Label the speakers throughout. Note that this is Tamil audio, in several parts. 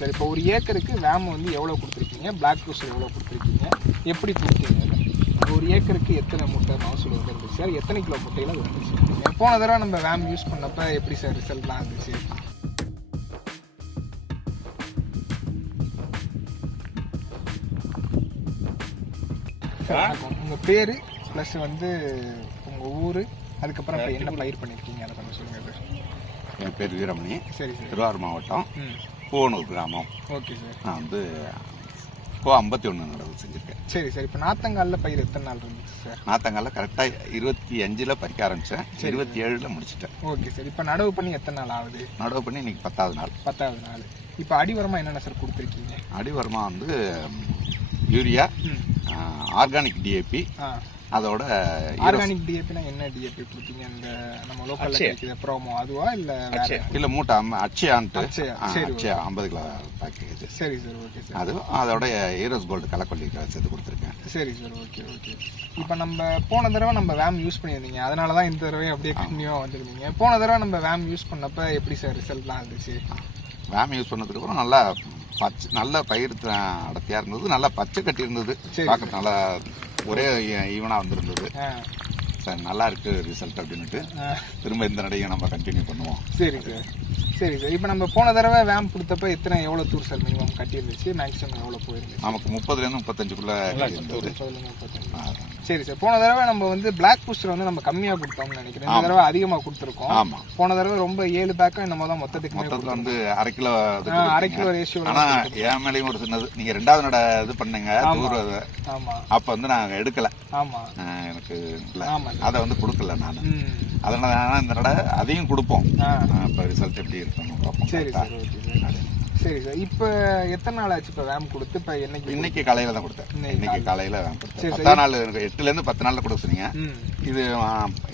Speaker 1: சரி இப்போ ஒரு ஏக்கருக்கு வேம் வந்து எவ்வளோ கொடுத்துருக்கீங்க? பிளாக் பூஸ்டர் எவ்வளோ கொடுத்துருக்கீங்க? எப்படி கொடுத்தீங்க ஒரு ஏக்கருக்கு எத்தனை முட்டை மகசூல் வந்துருந்துச்சு சார் எத்தனை கிலோ முட்டையில் வந்துச்சு? போன தடவை நம்ம வேம் யூஸ் பண்ணப்ப எப்படி சார் ரிசல்ட்லாம் இருந்துச்சு? உங்கள் பேர் ப்ளஸ் வந்து உங்கள் ஊர் அதுக்கப்புறம் இப்போ என்ன பயிர் பண்ணியிருக்கீங்க அதை கொஞ்சம் சொல்லுங்கள்
Speaker 2: என் பேர் வீரமணி.
Speaker 1: சரி
Speaker 2: திருவாரூர் மாவட்டம். பூவனூர் கிராமம்.
Speaker 1: Okay sir.
Speaker 2: நான் வந்து கோ ஐம்பத்தி ஒன்று நடவு செஞ்சுருக்கேன்.
Speaker 1: சரி சார் இப்போ நாத்தங்காலில் பயிர் எத்தனை நாள் இருந்துச்சு சார்?
Speaker 2: நாத்தங்கால கரெக்டாக இருபத்தி அஞ்சில் பறிக்க ஆரம்பித்தேன் இருபத்தி ஏழில் முடிச்சிட்டேன்.
Speaker 1: ஓகே சார் இப்போ நடவு பண்ணி எத்தனை நாள் ஆகுது?
Speaker 2: நடவு பண்ணி இன்னைக்கு பத்தாவது நாள்.
Speaker 1: பத்தாவது நாள். இப்போ அடிவரமாக என்னென்ன சார் கொடுத்துருக்கீங்க?
Speaker 2: அடிவரமா வந்து யூரியா ஆர்கானிக் டிஏபி அதோட
Speaker 1: ஆர்கானிக் டிஏபினா என்ன டிஏபி கொடுத்தீங்க? இந்த நம்ம லோக்கல்ல கிடைக்கிற ப்ரோமோ அதுவா இல்ல
Speaker 2: இல்லை மூட்டை
Speaker 1: சரி,
Speaker 2: அட்சயா ஐம்பது கிலோ பேக்கேஜ்
Speaker 1: சரி சார் ஓகே சார்.
Speaker 2: அதுவும் அதோட ஈரோஸ் கோல்டு கலக்கொல்லி சேர்த்து கொடுத்துருக்கேன்.
Speaker 1: சரி சார் ஓகே ஓகே. இப்போ நம்ம போன தடவை நம்ம வேம் யூஸ் பண்ணியிருந்தீங்க. அதனால தான் இந்த தடவை அப்படியே கண்டினியூவாக வந்திருந்தீங்க. போன தடவை நம்ம வேம் யூஸ் பண்ணப்ப எப்படி சார் ரிசல்ட்லாம் இருந்துச்சு?
Speaker 2: வேம் யூஸ் பண்ணதுக்கு அப்புறம் நல்லா பச்சை நல்ல பயிர் த- அடர்த்தியா இருந்தது நல்லா பச்சை கட்டி இருந்தது. பார்க்க நல்லா ஒரே ஈவனா வந்திருந்தது. சார் நல்லா இருக்கு ரிசல்ட் அப்படின்னுட்டு
Speaker 1: ஆ,
Speaker 2: திரும்ப இந்த நடையை நம்ம கண்டினியூ பண்ணுவோம்.
Speaker 1: சரி சார். சரி சார். இப்போ நம்ம போன தடவை வேம் கொடுத்தப்ப எத்தனை எவ்வளோ தூர் சார் மினிமம் கட்டியிருந்துச்சு? மேக்ஸிமம் எவ்வளோ போயிருந்துச்சு?
Speaker 2: நமக்கு முப்பதுலேருந்து முப்பத்தஞ்சுக்குள்ள
Speaker 1: முப்பதுலேருந்து முப்பத்தஞ்சு. சரி சார். போன தடவை நம்ம வந்து பிளாக் பூஸ்டர் வந்து நம்ம கம்மியாக கொடுத்தோம்னு நினைக்கிறேன். இந்த தடவை அதிகமாக கொடுத்துருக்கோம்.
Speaker 2: ஆமா.
Speaker 1: போன தடவை ரொம்ப ஏழு பேக்கா என்னமோ தான் மொத்தத்துக்கு
Speaker 2: மொத்தத்துல வந்து அரை கிலோ
Speaker 1: அரை. கிலோ ரேஷியோ
Speaker 2: ஆனா என் மேலேயும் ஒரு சின்னது. நீங்க ரெண்டாவது நட இது பண்ணீங்க தூர் அது.
Speaker 1: ஆமா.
Speaker 2: அப்ப வந்து நாங்க எடுக்கல.
Speaker 1: ஆமா.
Speaker 2: ஆ, எனக்கு இல்ல.
Speaker 1: ஆமா
Speaker 2: அதை வந்து கொடுக்கல நான். அதனால இந்த நட அதையும் கொடுப்போம். இப்ப ரிசல்ட் எப்படி பார்ப்போம்
Speaker 1: சரி. Sir sir. சரி இப்போ எத்தனை நாள் ஆச்சு இப்போ வேம் கொடுத்து? இப்போ என்னைக்கு
Speaker 2: இன்னைக்கு காலையில தான் கொடுத்தேன்.
Speaker 1: இன்னைக்கு
Speaker 2: காலையில. தான்
Speaker 1: சரி,
Speaker 2: கொடுத்தேன். பத்தாம் நாள் எனக்கு எட்டுல இருந்து பத்து நாள்ல கொடுக்க சொன்னீங்க. இது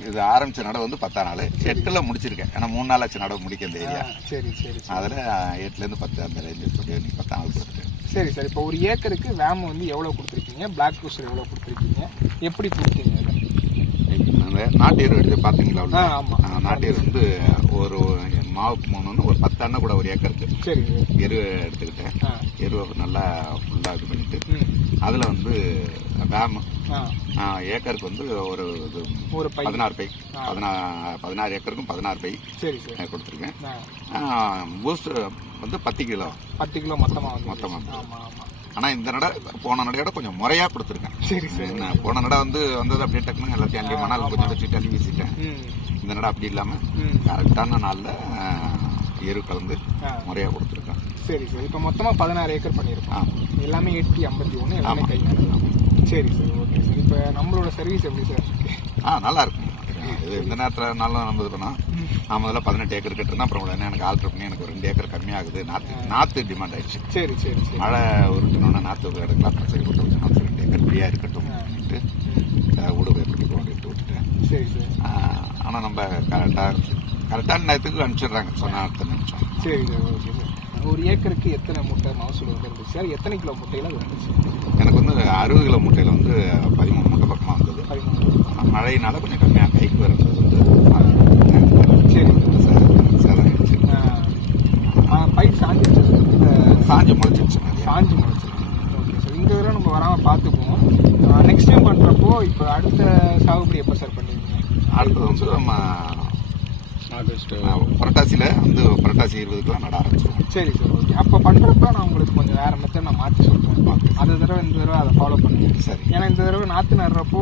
Speaker 2: இது ஆரம்பிச்ச நடவு வந்து பத்தாம் நாள். எட்டுல முடிச்சிருக்கேன். ஏன்னா மூணு நாள் ஆச்சு நடவு முடிக்க இந்த ஏரியா
Speaker 1: சரி சரி
Speaker 2: அதுல ஆ, எட்டுல இருந்து பத்து அந்த ரேஞ்சு சொல்லி இன்னைக்கு பத்தாம் நாள் கொடுத்துருக்கேன்
Speaker 1: சரி சார் இப்போ ஒரு ஏக்கருக்கு வேம் வந்து எவ்வளோ கொடுத்துருக்கீங்க? பிளாக் பூஸ்டர் எவ்வளோ கொடுத்துருக்கீங்க? எப்படி கொடுத்தீங்க
Speaker 2: அந்த நாட்டியர் எடுத்து
Speaker 1: ஆ,
Speaker 2: நாட்டியர் வந்து ஒரு மாவுக்கு மூணுன்னு ஒரு பத்து அண்ணன் கூட ஒரு ஏக்கருக்கு. எரு எடுத்துக்கிட்டேன். எருவை நல்லா ஃபுல்லா இது பண்ணிட்டு. அதுல வந்து வேம். ஏக்கருக்கு வந்து ஒரு
Speaker 1: ஒரு
Speaker 2: பதினாறு பை. பதினா பதினாறு ஏக்கருக்கும் பதினாறு பை கொடுத்துருக்கேன். பூஸ்ட் வந்து பத்து கிலோ.
Speaker 1: பத்து கிலோ மொத்தமாக வந்து
Speaker 2: மொத்தமா வந்து.
Speaker 1: ஆமாம் ஆமாம்
Speaker 2: ஆனா இந்த நடை போன நடையோட கொஞ்சம் முறையா கொடுத்துருக்கேன்.
Speaker 1: சரி சார்.
Speaker 2: என்ன, போன நடை வந்து வந்தது அப்படியே டக்குனு எல்லாத்தையும் அங்கேயே மணல் கொஞ்சம் வச்சு தள்ளி வீசிட்டேன். இந்த நடை அப்படி இல்லாம
Speaker 1: ம்.
Speaker 2: கரெக்டான நாள்ல எரு கலந்து
Speaker 1: ஆ.
Speaker 2: முறையா கொடுத்துருக்கேன்.
Speaker 1: சரி சார். இப்போ மொத்தமாக பதினாறு ஏக்கர் பண்ணியிருக்கோம். எல்லாமே எட்டி ஐம்பத்தி ஒன்று எல்லாமே. கை சரி சார். Okay sir. இப்போ நம்மளோட சர்வீஸ் எப்படி சார்
Speaker 2: ஆ நல்லா இருக்கும் இது எந்த நேரத்துலனாலும் நம்ம இது பண்ணோம் நான் முதல்ல பதினெட்டு ஏக்கர் கட்டுறேன் அப்புறம் உடனே எனக்கு ஆல்ட்ரு பண்ணி எனக்கு ஒரு ரெண்டு ஏக்கர் கம்மியாகுது. நாற்று நாற்று டிமாண்ட் ஆயிடுச்சு
Speaker 1: சரி சரி
Speaker 2: மழை உருட்டணும்னா நாற்று எடுக்கலாம் சரி கொண்டு வந்து நாற்று ரெண்டு ஏக்கர் ஃப்ரீயாக இருக்கட்டும் அப்படின்ட்டு. ஊடு போய் கொண்டு விட்டு விட்டுட்டேன்.
Speaker 1: சரி சார்.
Speaker 2: ஆனால் நம்ம கரெக்டாக கரெக்டான நேரத்துக்கு அனுப்பிச்சிடுறாங்க. சொன்ன அடுத்த நிமிஷம்
Speaker 1: சரி சார் ஓகே சார். ஒரு ஏக்கருக்கு எத்தனை முட்டை மகசூல் வந்துருந்துச்சு சார் எத்தனை கிலோ முட்டையில் அது வந்துச்சு?
Speaker 2: எனக்கு வந்து அறுபது கிலோ முட்டையில் வந்து பதிமூணு முட்டை பக்கமாக வந்தது.
Speaker 1: பதிமூணு.
Speaker 2: மழையினால கொஞ்சம் கம்மியாக கைக்கு வர்றது வந்து
Speaker 1: பயிர் சாஞ்சிருச்சு
Speaker 2: சாஞ்சு முளைச்சிருச்சு.
Speaker 1: சாஞ்சு ஓகே சார். இந்த தடவை நம்ம வராமல் பார்த்துக்குவோம். நெக்ஸ்ட் டைம் பண்ணுறப்போ இப்போ அடுத்த சாகுபடி எப்போ சார் பண்ணுவீங்க?
Speaker 2: அடுத்தது வந்து நம்ம புரட்டாசியில வந்து புரட்டாசி இருபதுக்குலாம் நட ஆரம்பிச்சிடும்
Speaker 1: சரி சார் ஓகே அப்போ பண்ணுறப்ப நான் உங்களுக்கு கொஞ்சம் வேறு மெத்தட் நான் மாற்றி சொல்கிறேன் அந்த தடவை இந்த தடவை அதை ஃபாலோ பண்ணுங்க.
Speaker 2: சரி.
Speaker 1: ஏன்னா இந்த தடவை நாற்று நடுறப்போ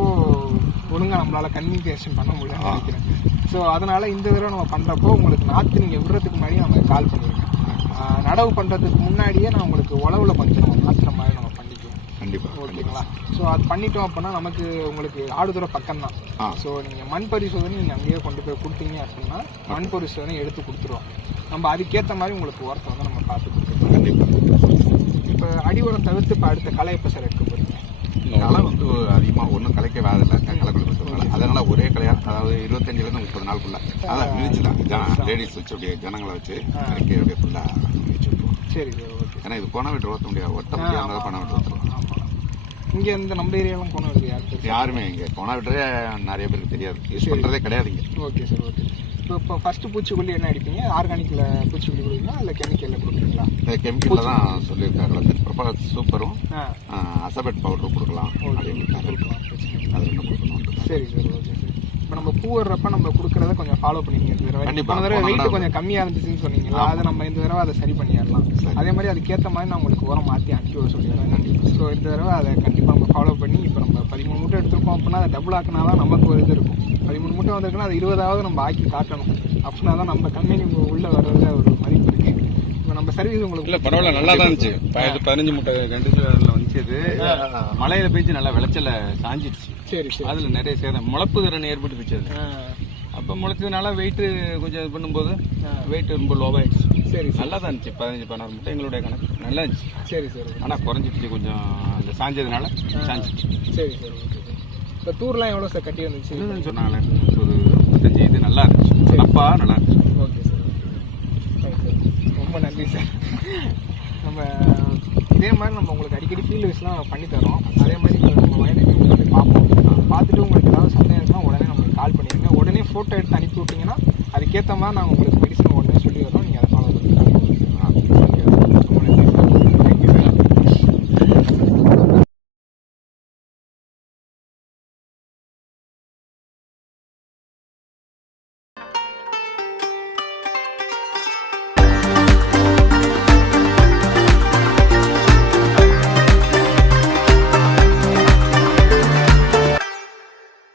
Speaker 1: ஒழுங்காக நம்மளால் கம்யூனிகேஷன் பண்ண முடியலன்னு நினைக்கிறேன். ஸோ அதனால இந்த தடவை நம்ம பண்ணுறப்போ உங்களுக்கு நாற்று நீங்கள் விடுறதுக்கு முன்னாடியே நம்ம கால் ஆஹ் நடவு பண்ணுறதுக்கு முன்னாடியே நான் உங்களுக்கு உழவுல கொஞ்சம் மாற்றுற மாதிரி நம்ம பண்ணிக்குவோம்
Speaker 2: கண்டிப்பா.
Speaker 1: ஓகேங்களா ஸோ அது பண்ணிட்டோம் அப்படின்னா நமக்கு உங்களுக்கு ஆடுதுறை பக்கம் தான் ஸோ நீங்கள் மண் பரிசோதனை நீங்கள் அங்கேயே கொண்டு போய் கொடுத்தீங்க அப்படின்னா மண் பரிசோதனை எடுத்து கொடுத்துருவோம். நம்ம அதுக்கேற்ற மாதிரி உங்களுக்கு உரத்தை வந்து நம்ம பார்த்து கொடுத்துருவோம்.
Speaker 2: கண்டிப்பா.
Speaker 1: இப்போ அடி உரம் தவிர்த்து இப்போ அடுத்த களை எப்போ சார் எடுக்க போகிறீங்க
Speaker 2: களை வந்து அதிகமா ஒன்றும் கலைக்க வேதில்லை களை கொடுத்துருக்காங்க அதனால ஒரே கலையா அதாவது இருபத்தஞ்சுல இருந்து முப்பது நாளுக்குள்ள. அதான் விழிச்சுலாம் ஜன லேடிஸ் வச்சு அப்படியே ஜனங்களை வச்சு கலைக்க அப்படியே ஃபுல்லா வச்சு விட்டுருவோம்
Speaker 1: சரி ஓகே
Speaker 2: ஏன்னா இது போன வீட்டு ஓட்ட முடியாது ஒட்ட முடியாத பணம் விட்டு
Speaker 1: ஆமாம் இங்கே இந்த நம்ம ஏரியாவும் போனது யார் சார்
Speaker 2: யாருமே இங்க போன விட்டதே நிறைய பேருக்கு தெரியாது. யூஸ் பண்றதே கிடையாது இங்க.
Speaker 1: Okay sir okay. இப்போ இப்போ ஃபர்ஸ்ட் பூச்சிக்கொல்லி என்ன அடிப்பீங்க? ஆர்கானிக்ல பூச்சிக்கொல்லி கொடுப்பீங்களா? இல்லை கெமிக்கலில் கொடுப்பீங்களா?
Speaker 2: கெமிக்கல்ல தான் சொல்லியிருக்காங்க ப்ரொபல் சூப்பரும் அசபெட் பவுடர் கொடுக்கலாம். அப்படின்னு. அது ரெண்டும் கொடுக்கணும்.
Speaker 1: சரி சரி ஓகே சார். இப்போ நம்ம பூ வர்றப்ப நம்ம கொடுக்கறத கொஞ்சம் ஃபாலோ பண்ணிங்க இந்த தடவை. போன தடவை வெயிட் கொஞ்சம் கம்மியாக இருந்துச்சுன்னு சொன்னீங்களா அதை நம்ம இந்த தடவை அதை சரி பண்ணிடலாம். அதே மாதிரி அதுக்கேற்ற மாதிரி நான் உங்களுக்கு உரம் மாற்றி அனுப்பி சொல்லிடுறேன். ஸோ இந்த தடவை அதை கண்டிப்பாக நம்ம ஃபாலோ பண்ணி இப்போ நம்ம பதிமூணு மூட்டை எடுத்திருக்கோம் அப்படின்னா அதை டபுள் ஆக்கினா தான் நமக்கு ஒரு இது இருக்கும். பதிமூணு மூட்டை வந்திருக்குன்னா அது இருபதாவது நம்ம ஆக்கி காட்டணும். அப்படின்னா தான் நம்ம கம்பெனி உள்ள வர்றதுல ஒரு மதிப்பு இருக்கு. இப்போ நம்ம சர்வீஸ் உங்களுக்கு
Speaker 3: இல்ல பரவாயில்ல நல்லா தான் இருந்துச்சு. பதினஞ்சு முட்டை கண்டிஷன்ல வந்துச்சு இது மழையில பெய்ஞ்சு நல்லா விளைச்சல சாஞ்சிடுச்சு.
Speaker 1: சரி
Speaker 3: அதுல நிறைய சேதம். முளப்பு திறன் ஏற்பட்டுச்சு அது.
Speaker 1: ஆ,
Speaker 3: அப்ப முளைச்சதுனால வெயிட் கொஞ்சம் இது பண்ணும்போது. வெயிட் ரொம்ப லோவாயிடுச்சு
Speaker 1: சரி சரி.
Speaker 3: நல்லா தான் இருந்துச்சு. பதினஞ்சு பதினாறு முட்டை எங்களுடைய கணக்கு. நல்லா இருந்துச்சு.
Speaker 1: சரி சரி
Speaker 3: ஆனா குறைஞ்சிடுச்சு கொஞ்சம். அந்த சாஞ்சதுனால சாஞ்சிடுச்சு.
Speaker 1: சரி சரி இப்போ தூர்லாம் எவ்வளோ சார் கட்டி வந்துச்சு?
Speaker 3: சொன்னாங்களே? ஒரு முப்பத்தஞ்சு இது நல்லா இருந்துச்சு. அப்பா நல்லா இருந்துச்சு.
Speaker 1: Okay sir. ரொம்ப நன்றி சார். நம்ம இதே மாதிரி நம்ம உங்களுக்கு அடிக்கடி ஃபீல்டு வைஸ்லாம் பண்ணித்தரோம். அதே மாதிரி இப்போ நம்ம வயலையும் வந்து பார்ப்போம். பார்த்துட்டு உங்களுக்கு ஏதாவது சந்தேகம் இருந்தால் உடனே நம்மளுக்கு கால் பண்ணிடுங்க. உடனே ஃபோட்டோ எடுத்து அனுப்பி விட்டிங்கன்னா அதுக்கேற்ற மாதிரி நாங்கள் உங்களுக்கு மெடிசன் உடனே சொல்லி வரோம்